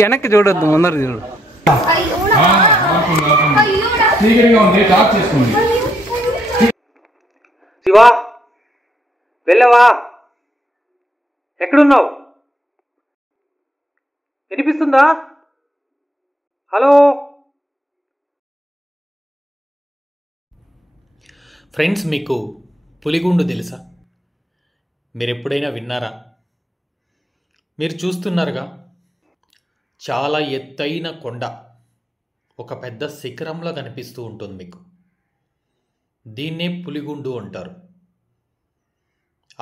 వెనక్కి చూడొద్దు, ముందర చూడు. శివా, వెళ్ళవా? ఎక్కడున్నావు? వినిపిస్తుందా? హలో ఫ్రెండ్స్, మీకు పులిగుండు తెలుసా? మీరు ఎప్పుడైనా విన్నారా? మీరు చూస్తున్నారుగా, చాలా ఎత్తైన కొండ ఒక పెద్ద శిఖరంలో కనిపిస్తూ ఉంటుంది మీకు. దీన్నే పులిగుండు అంటారు.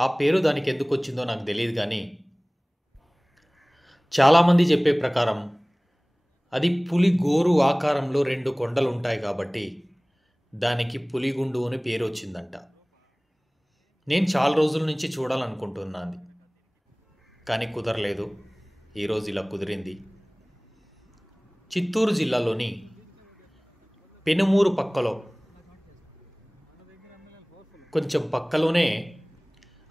ఆ పేరు దానికి ఎందుకు వచ్చిందో నాకు తెలియదు, కానీ చాలామంది చెప్పే ప్రకారం అది పులి గోరు ఆకారంలో 2 కొండలు ఉంటాయి కాబట్టి దానికి పులిగుండు అని పేరు వచ్చిందంట. నేను చాలా రోజుల నుంచి చూడాలనుకుంటున్నాను, కానీ కుదరలేదు. ఈరోజు ఇలా కుదిరింది. చిత్తూరు జిల్లాలోని పెనుమూరు పక్కలో, కొంచెం పక్కలోనే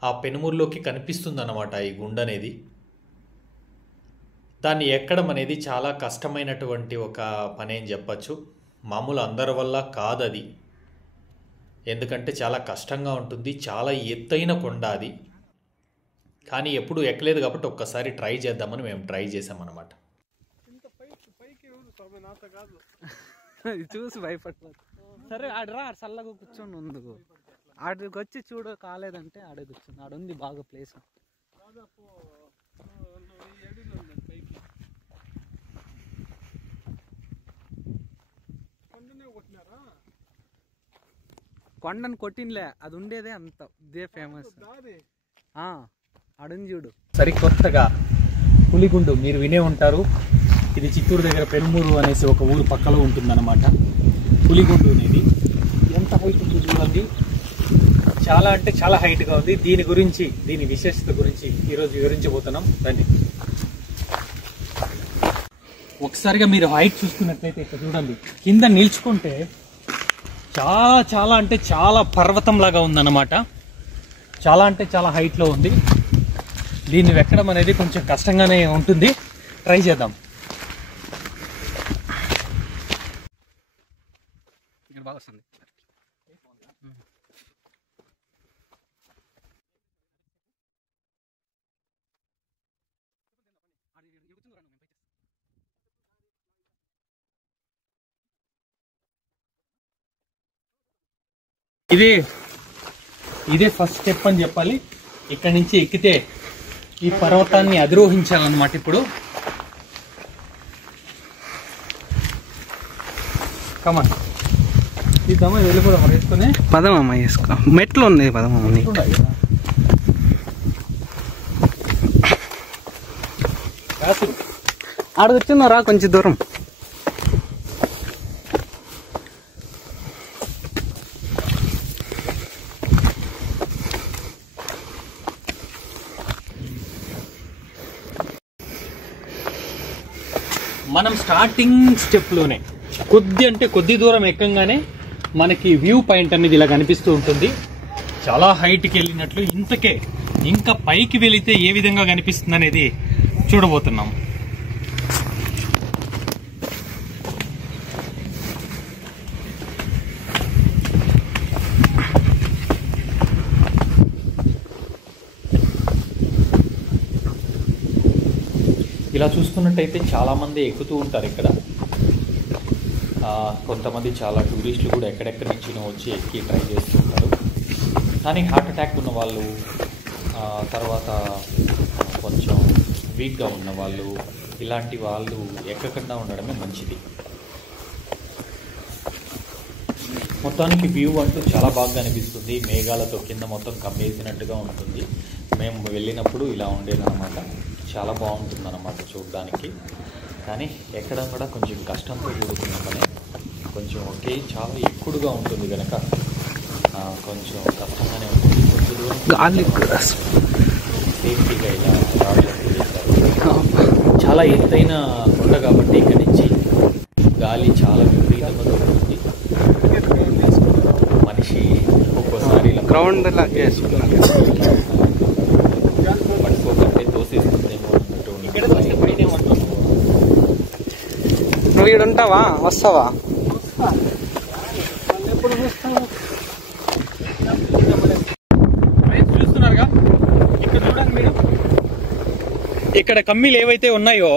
ఆ పెనుమూరులోకి కనిపిస్తుందన్నమాట ఈ గుండు అనేది. దాన్ని ఎక్కడం అనేది చాలా కష్టమైనటువంటి ఒక పని అని చెప్పచ్చు. మామూలు అందరి వల్ల కాదది, ఎందుకంటే చాలా కష్టంగా ఉంటుంది. చాలా ఎత్తైన కొండ అది, కానీ ఎప్పుడు ఎక్కలేదు కాబట్టి ఒక్కసారి ట్రై చేద్దామని మేము ట్రై చేసామన్నమాట. చూసి భయపడతారు. సరే ఆడరా, చల్లగా కూర్చొని ఉందుకు. ఆడికి వచ్చి చూడు, కాలేదంటే ఆడే కూర్చొని. ఆడుంది బాగా ప్లేస్. కొండను కొట్టినలే, అది ఉండేదే అంత, ఇదే ఫేమస్. ఆడుంది చూడు. సరికొత్తగా పులిగుండు మీరు వినే ఉంటారు. ఇది చిత్తూరు దగ్గర పెనుమూరు అనేసి ఒక ఊరు పక్కలో ఉంటుందన్నమాట. పులిగుండు అనేది ఎంత హైట్ ఉంది చూడండి, చాలా అంటే చాలా హైట్గా ఉంది. దీని గురించి, దీని విశేషత గురించి ఈరోజు వివరించబోతున్నాం. రండి. ఒకసారిగా మీరు హైట్ చూసుకున్నట్లయితే ఇక్కడ చూడండి, కింద నిల్చుకుంటే చాలా చాలా అంటే చాలా పర్వతం లాగా ఉందన్నమాట. చాలా అంటే చాలా హైట్లో ఉంది. దీన్ని ఎక్కడం అనేది కొంచెం కష్టంగానే ఉంటుంది. ట్రై చేద్దాం. ఇక్కడ బాగా వస్తుంది. ఇదే ఫస్ట్ స్టెప్ అని చెప్పాలి. ఇక్కడి నుంచి ఎక్కితే ఈ పర్వతాన్ని అధిరోహించాలన్నమాట. ఇప్పుడు కమాన్, ఇద్దామా? వెళ్ళిపోదాం వేసుకుని. పదమమ్మ వేసుకో, మెట్లు ఉంది. పదమమ్మ ఆడ వచ్చిందా? కొంచెం దూరం. మనం స్టార్టింగ్ స్టెప్లోనే కొద్ది దూరం ఎక్కగానే మనకి వ్యూ పాయింట్ అనేది ఇలా కనిపిస్తూ ఉంటుంది. చాలా హైట్కి వెళ్ళినట్లు. ఇంతకే ఇంకా పైకి వెళితే ఏ విధంగా కనిపిస్తుంది అనేది చూడబోతున్నాం. ఇలా చూసుకున్నట్టయితే చాలామంది ఎక్కుతూ ఉంటారు ఇక్కడ. కొంతమంది చాలా టూరిస్టులు కూడా ఎక్కడెక్కడి నుంచినో వచ్చి ఎక్కి ట్రై చేస్తూ ఉంటారు. కానీ హార్ట్ అటాక్ ఉన్న వాళ్ళు, తర్వాత కొంచెం వీక్గా ఉన్న వాళ్ళు, ఇలాంటి వాళ్ళు ఎక్కకుండా ఉండడమే మంచిది. మొత్తానికి వ్యూ అంటూ చాలా బాగా అనిపిస్తుంది. మేఘాలతో కింద మొత్తం కమ్మేసినట్టుగా ఉంటుంది. మేము వెళ్ళినప్పుడు ఇలా ఉండేదన్నమాట. చాలా బాగుంటుంది అన్నమాట చూడడానికి. కానీ ఎక్కడం కూడా కొంచెం కష్టంతో కూడుకున్న పని. కొంచెం చాలా ఎక్కువగా ఉంటుంది కనుక కొంచెం కష్టంగానే ఉంటుంది. కొంచెం దూరం సేఫ్టీగా ఇలా రావడం చేశారు. చాలా ఎత్తైన కొండ కాబట్టి ఇక్కడి నుంచి రౌండ్ లాగా చేసుకున్నాను. పట్టుకోకంటే తోసేస్తుందేమో అన్నట్టు. నువ్వు ఇక్కడ ఉంటావా, వస్తావా? చూస్తున్నారుగా, ఇక్కడ చూడండి మీరు, ఇక్కడ కమ్మీలు ఏవైతే ఉన్నాయో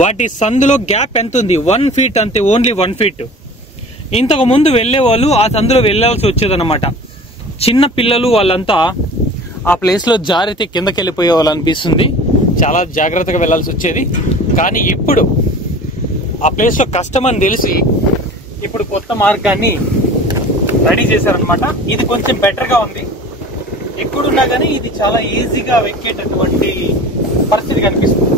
వాటి సందులో గ్యాప్ ఎంత ఉంది? 1 feet అంతే, ఓన్లీ 1 feet. ఇంతకు ముందు వెళ్లే వాళ్ళు ఆ సందులో వెళ్లాల్సి వచ్చేదన్నమాట. చిన్న పిల్లలు వాళ్ళంతా ఆ ప్లేస్ లో జారితే కిందకి వెళ్ళిపోయే వాళ్ళు అనిపిస్తుంది. చాలా జాగ్రత్తగా వెళ్లాల్సి వచ్చేది. కానీ ఇప్పుడు ఆ ప్లేస్ లో కష్టం అని తెలిసి ఇప్పుడు కొత్త మార్గాన్ని రెడీ చేశారనమాట. ఇది కొంచెం బెటర్ గా ఉంది. ఎక్కడున్నా కానీ ఇది చాలా ఈజీగా ఎక్కేటటువంటి పరిస్థితి కనిపిస్తుంది.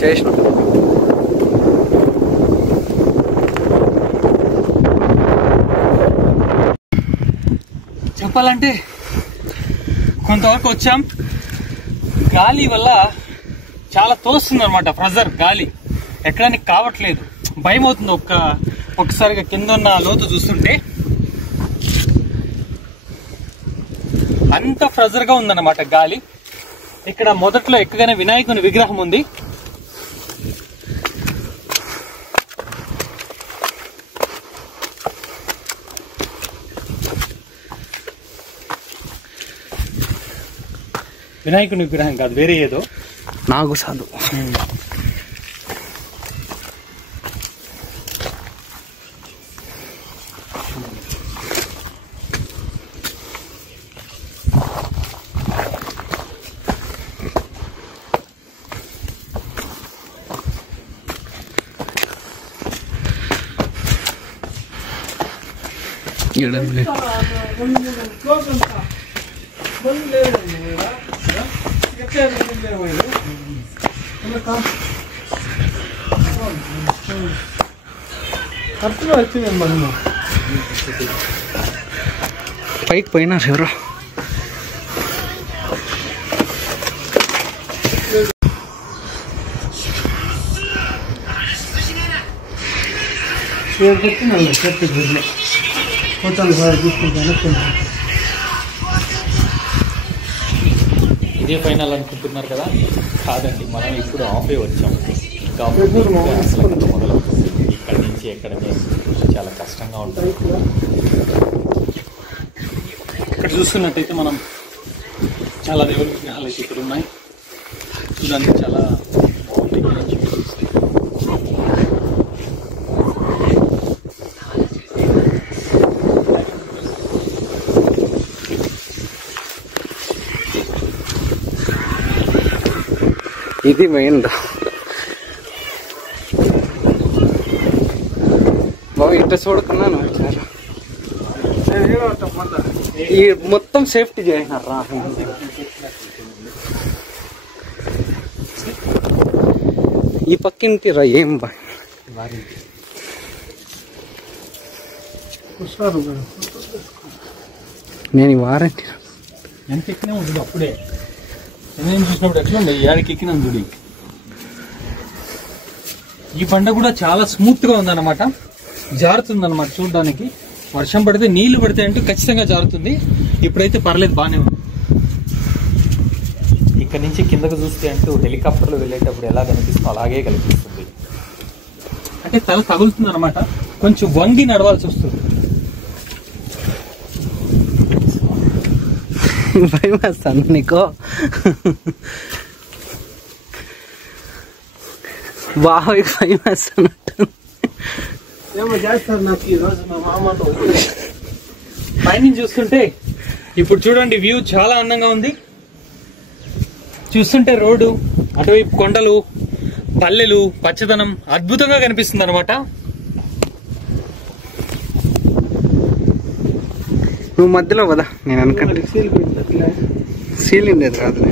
చేసిన చెప్పాలంటే కొంతవరకు వచ్చాం. గాలి వల్ల చాలా తోస్తుంది అనమాట, ప్రెజర్ గాలి ఎక్కడానికి కావట్లేదు. భయం అవుతుంది ఒక్కసారిగా కింద ఉన్న లోతు చూస్తుంటే. అంత ప్రెజర్ గా ఉందన్నమాట గాలి. ఇక్కడ మొదట్లో ఎక్కగానే వినాయకుని విగ్రహం ఉంది. వినాయకుని విగ్రహం కాదు, వేరే ఏదో నాకు సాధు. పైకి పోయినారు ఎవరో. ఇదే ఫైనల్ అనుకుంటున్నారు కదా? కాదండి, మనం ఇప్పుడు ఆఫే వచ్చాము. ఇంకా అసలు మొదలవుతుంది. ఇక్కడి నుంచి ఎక్కడమే చాలా కష్టంగా ఉంటుంది. ఇక్కడ చూస్తున్నట్టయితే మనం చాలా దేవుడి విగ్రహాలు అయితే ఇక్కడ ఉన్నాయి. చూడడానికి చాలా బాగుంది. ఇది మెయిన్ బాబు. ఇట్లా చూడకున్నాను, ఈ మొత్తం సేఫ్టీ చేసినారా. ఈ పక్కింటి రా ఏం బా నేను ఈ వారంటీ ఎంత ఎక్కినా ఉంటుంది. అప్పుడే నేను చూసినప్పుడు ఎట్లా ఉండే, ఏడకి ఎక్కినాను చూడి. ఈ బండ కూడా చాలా స్మూత్ గా ఉందన్నమాట, జారుతుంది అనమాట చూడడానికి. వర్షం పడితే నీళ్లు పడితే అంటూ ఖచ్చితంగా జారుతుంది. ఇప్పుడైతే పర్లేదు, బాగానే ఉంది. ఇక్కడ నుంచి కిందకు చూస్తే అంటూ హెలికాప్టర్లో వెళ్ళేటప్పుడు ఎలా కనిపిస్తుందో అలాగే కనిపిస్తుంది. అంటే తల తగులుతుంది అనమాట, కొంచెం వంగి నడవాల్సి వస్తుంది. భయం వేస్తాను నీకో. బాగా భయం వేస్తానట్టు ఏమో చేస్తారు నాకు ఈ రోజు. మా మామతో పైనుంచి చూస్తుంటే ఇప్పుడు చూడండి, వ్యూ చాలా అందంగా ఉంది. చూస్తుంటే రోడ్డు, అటువైపు కొండలు, పల్లెలు, పచ్చదనం అద్భుతంగా కనిపిస్తుంది అనమాట. నువ్వు మధ్యలో కదా, నేను అనుకుంటే సీల్ ఉండేది కాదులే.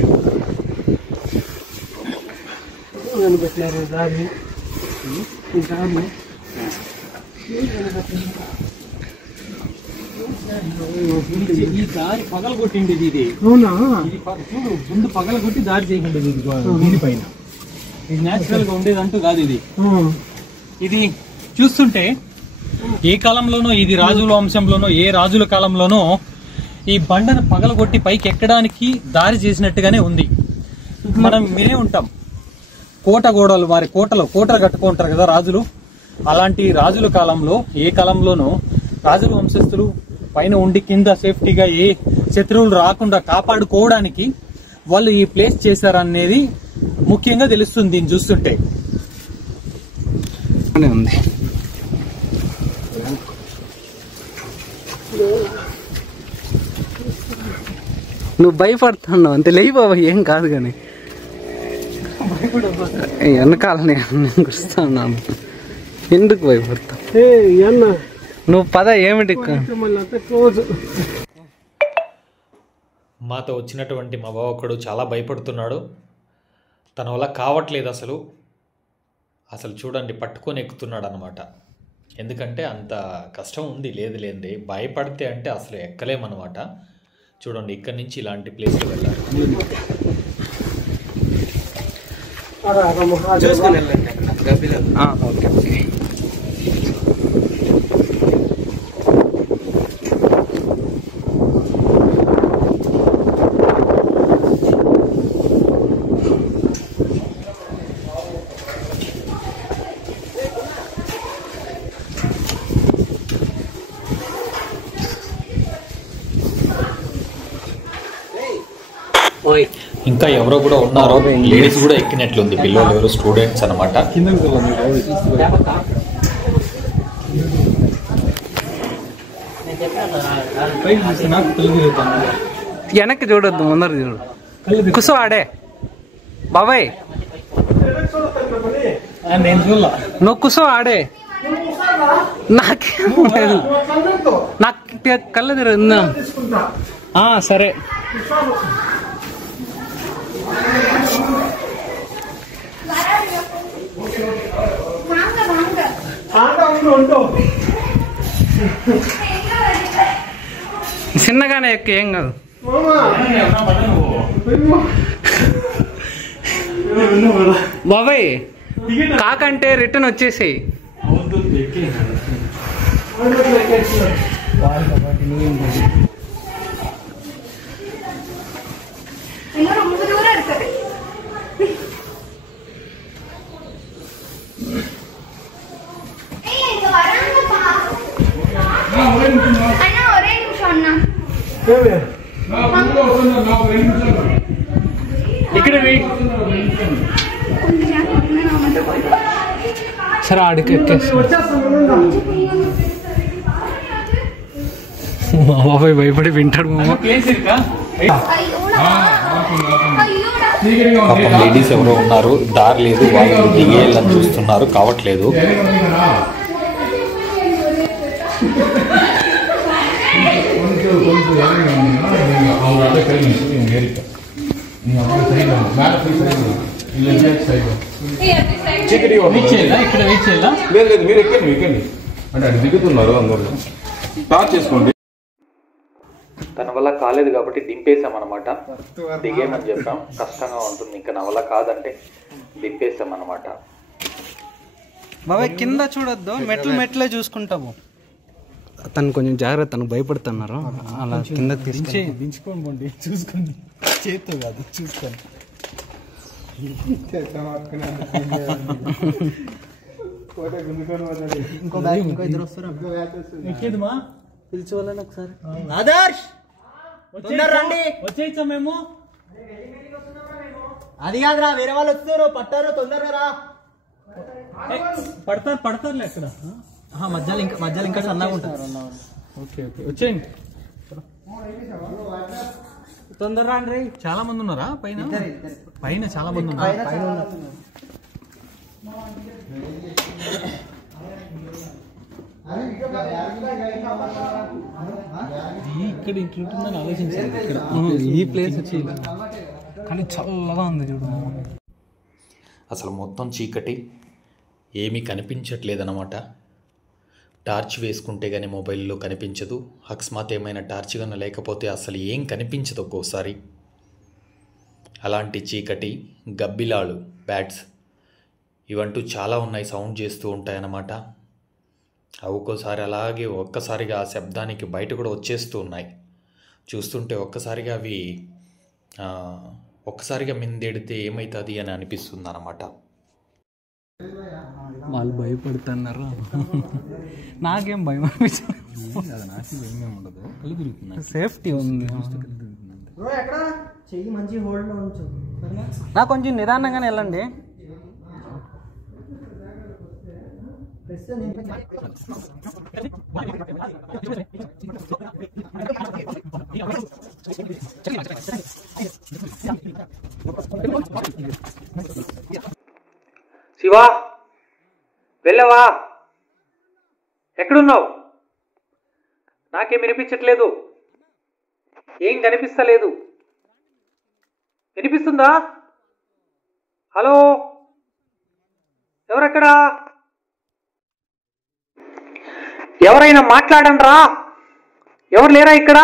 ఈ దారి పగల కొట్టిండేది ఇది. అవునా? చూడు, ముందు పగల కొట్టి దారి చేయకుండేది దీనిపైన. ఇది న్యాచురల్ గా ఉండేదంటూ కాదు ఇది. ఇది చూస్తుంటే ఏ కాలంలోనో, ఇది రాజుల వంశంలోనో ఏ రాజుల కాలంలోనో ఈ బండను పగలగొట్టి పైకి ఎక్కడానికి దారి చేసినట్టుగానే ఉంది. మనం వినే ఉంటాం కోట గోడలు, మరి కోటలు కట్టుకుంటారు కదా రాజులు. అలాంటి రాజుల కాలంలో ఏ కాలంలోనూ రాజుల వంశస్థులు పైన ఉండి కింద సేఫ్టీగా ఏ శత్రువులు రాకుండా కాపాడుకోవడానికి వాళ్ళు ఈ ప్లేస్ చేశారనేది ముఖ్యంగా తెలుస్తుంది దీన్ని చూస్తుంటే. ఉంది నువ్వు భయపడుతున్నావు అంతే. లేయి బాబా, ఏం కాదు కానీ వెనకాల నేను గుర్తా ఉన్నాను. ఎందుకు భయపడతావు నువ్వు? పద ఏమిటి మాతో వచ్చినటువంటి మా బావ ఒకడు చాలా భయపడుతున్నాడు. తన వల్ల కావట్లేదు అసలు చూడండి, పట్టుకొని ఎక్కుతున్నాడు అనమాట. ఎందుకంటే అంత కష్టం ఉంది. లేదులేండి, భయపడితే అంటే అసలు ఎక్కలేమన్నమాట. చూడండి, ఇక్కడి నుంచి ఇలాంటి ప్లేస్కి వెళ్ళాలి. Okay okay. ఇంకా ఎవరో కూడా ఉన్నారు, లేడీస్ కూడా ఎక్కినట్లుంది. పిల్లలు ఎవరు స్టూడెంట్స్ అనమాట. వెనక్కి చూడొద్దు, ముందర చూడు. కుసో ఆడే బాబాయ్, నేను చూడాల. నువ్వు కుసో ఆడే. నాకేం లేదు, నాకు కళ్ళు తిరుగుతుందా? సరే. చిన్నగానే ఎక్కి ఏం కాదు బాబాయ్. కాకంటే రిటర్న్ వచ్చేసేయి. ఇక్కడ సరే ఆడికి ఎక్కేస్తా. మా బాబాయ్ భయపడి వింటాడు. పాపం లేడీస్ ఎవరో ఉన్నారు, దారి లేదు, వాళ్ళు దిగేయాలని చూస్తున్నారు, కావట్లేదు. లేదు మీరు ఎక్కండి అంటే అది దిగుతున్నారు అందరూ. స్టార్ట్ చేసుకోండి. తన వల్ల కాలేదు కాబట్టి దింపేసామన్నమాట. దిగేమని చెప్పాం, కష్టంగా ఉంటుంది. ఇంకా నా వల్ల కాదంటే దింపేసామన్నమాట. బాబాయ్ కింద చూడొద్దు, మెట్లే చూసుకుంటాము. తను కొంచెం జాగ్రత్త, తను భయపడుతున్నారు. అలా కింద దించుకోండి, చూసుకోండి, చేత్తో కాదు చూసుకోండి. ఎక్కేదిమా పిలిచివాళ్ళని ఒకసారి. ఆదర్శ్ వచ్చేయచ్చా మేము? అది కాదురా, వేరే వాళ్ళు వస్తారు, పట్టారు, తొందరగా రా. పడతారులే అక్కడ. మధ్యలో ఇంకా సన్నగా ఉంటారు. ఓకే వచ్చేయండి, తొందర రండి. చాలా మంది ఉన్నారా పైన చాలా మంది ఉన్నారు. ఇక్కడ ఇంట్లుంటుందని ఆలోచించాను. ఇక్కడ ఈ ప్లేస్ వచ్చి కానీ చల్లగా ఉంది చూడు. అసలు మొత్తం చీకటి, ఏమీ కనిపించట్లేదన్నమాట. టార్చ్ వేసుకుంటే కానీ మొబైల్లో కనిపించదు. అకస్మాత్ ఏమైనా టార్చ్ కన్నా లేకపోతే అసలు ఏం కనిపించదు ఒక్కోసారి. అలాంటి చీకటి, గబ్బిలాలు, బ్యాట్స్ ఇవంటూ చాలా ఉన్నాయి, సౌండ్ చేస్తూ ఉంటాయన్నమాట. అవి ఒక్కసారిగా ఆ శబ్దానికి బయట కూడా వచ్చేస్తూ ఉన్నాయి. చూస్తుంటే ఒక్కసారిగా మిందెడితే ఏమవుతుంది అని అనిపిస్తుంది అన్నమాట. వాళ్ళు భయపడుతున్నారు, నాకేం భయం అనిపించదు. సేఫ్టీ ఉంది. చెయ్యి మంచి హోల్డ్ లో ఉంచు. నాకు కొంచెం నిదానంగానే వెళ్ళండి. శివా, వెళ్ళవా? ఎక్కడున్నావు? నాకేం వినిపించట్లేదు, ఏం కనిపిస్తలేదు. వినిపిస్తుందా? హలో, ఎవరెక్కడా? ఎవరైనా మాట్లాడండి రా, ఎవరు లేరా ఇక్కడ?